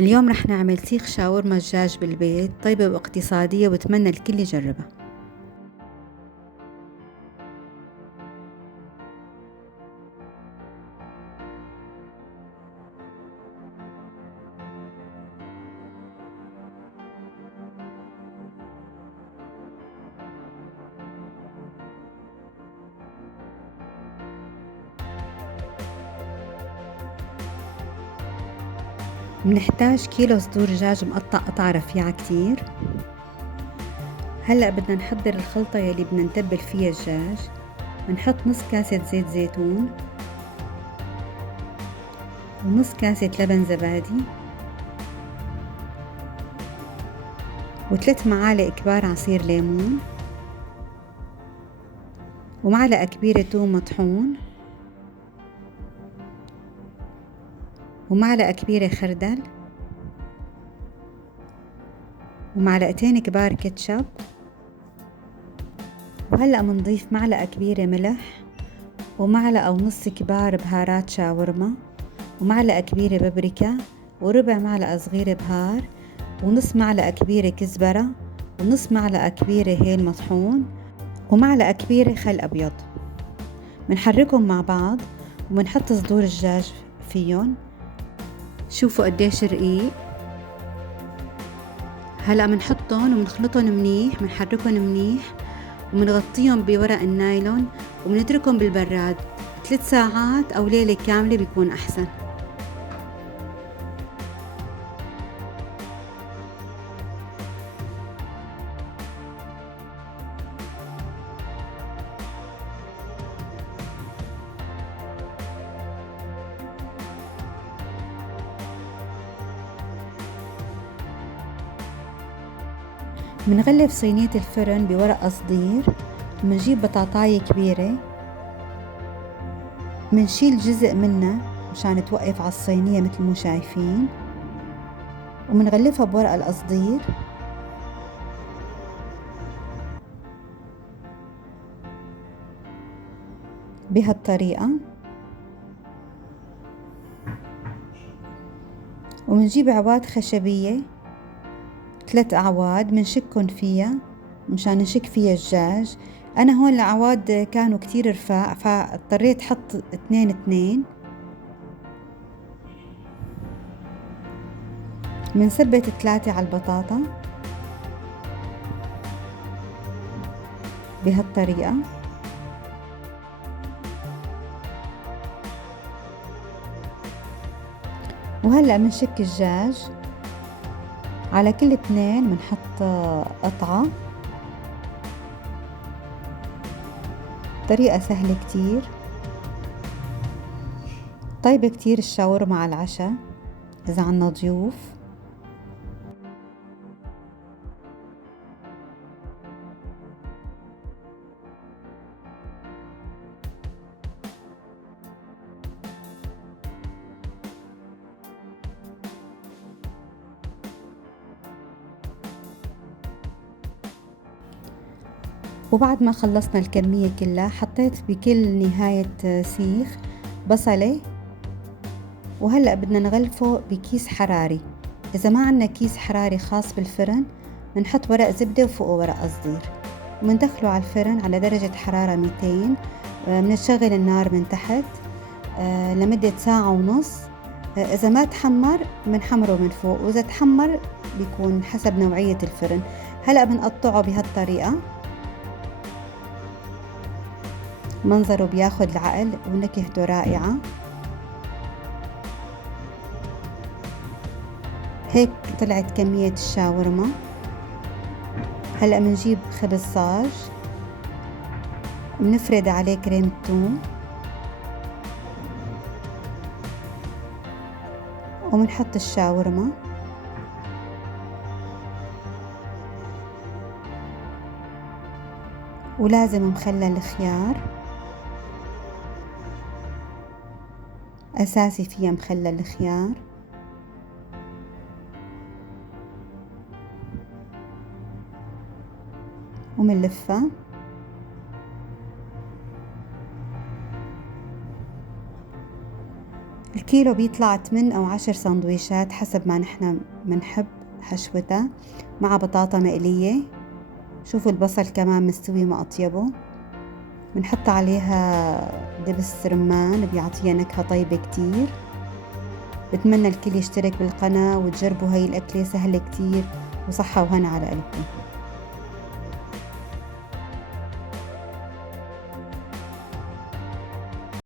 اليوم رح نعمل سيخ شاورما دجاج بالبيت، طيبة واقتصادية وبتمنى الكل يجربها. بنحتاج كيلو صدور دجاج مقطع قطع رفيعة كتير. هلأ بدنا نحضر الخلطة يلي بدنا نتبل فيها الدجاج. بنحط نص كاسة زيت زيتون ونص كاسة لبن زبادي و3 معالق كبار عصير ليمون ومعلقة كبيرة توم مطحون ومعلقة كبيرة خردل ومعلقتين كبار كاتشب. وهلأ منضيف معلقة كبيرة ملح ومعلقة ونص كبار بهارات شاورما ومعلقة كبيرة بابريكا وربع معلقة صغيرة بهار ونص معلقة كبيرة كزبرة ونص معلقة كبيرة هيل مطحون ومعلقة كبيرة خل أبيض. منحركهم مع بعض ومنحط صدور الدجاج فيهم. شوفوا قديش رقيق. هلأ منحطهم ومنخلطهم منيح، منحركهم منيح ومنغطيهم بورق النايلون ومنتركهم بالبراد 3 ساعات أو ليلة كاملة بيكون أحسن. منغلف صينية الفرن بورق قصدير ومنجيب بطاطاية كبيرة منشيل جزء منها مشان توقف على الصينية مثل ما شايفين ومنغلفها بورق القصدير بهالطريقة ومنجيب عواد خشبية 3 أعواد منشكن فيها مشان نشك فيها الدجاج. أنا هون الأعواد كانوا كتير رفاع فاضطريت حط 2 منثبت 3 على البطاطا بهالطريقة. وهلأ منشك الدجاج على كل 2 منحط قطعة. طريقة سهلة كتير، طيبة كتير الشاورما على العشاء إذا عنا ضيوف. وبعد ما خلصنا الكمية كلها حطيت بكل نهاية سيخ بصلة. وهلأ بدنا نغلفه بكيس حراري. إذا ما عنا كيس حراري خاص بالفرن بنحط ورق زبدة وفوقه ورق قصدير ومندخله على الفرن على درجة حرارة 200. بنشغل النار من تحت لمدة 1.5 ساعة. إذا ما تحمر بنحمره من فوق وإذا تحمر بيكون حسب نوعية الفرن. هلأ بنقطعه بهالطريقة، منظره بياخد العقل ونكهته رائعة. هيك طلعت كمية الشاورما. هلأ منجيب خبز صاج بنفرد عليه كريمة ثوم ومنحط الشاورما ولازم مخلل خيار أساسي فيها مخلل خيار. ومنلفها الكيلو بيطلع 8 أو 10 سندويشات حسب ما نحن منحب حشوتها، مع بطاطا مقلية. شوفوا البصل كمان مستوي ما أطيبه. بنحط عليها دبس رمان بيعطيها نكهة طيبة كتير. بتمنى الكل يشترك بالقناة وتجربوا هاي الأكلة، سهلة كتير وصحة وهنا على قلبكم.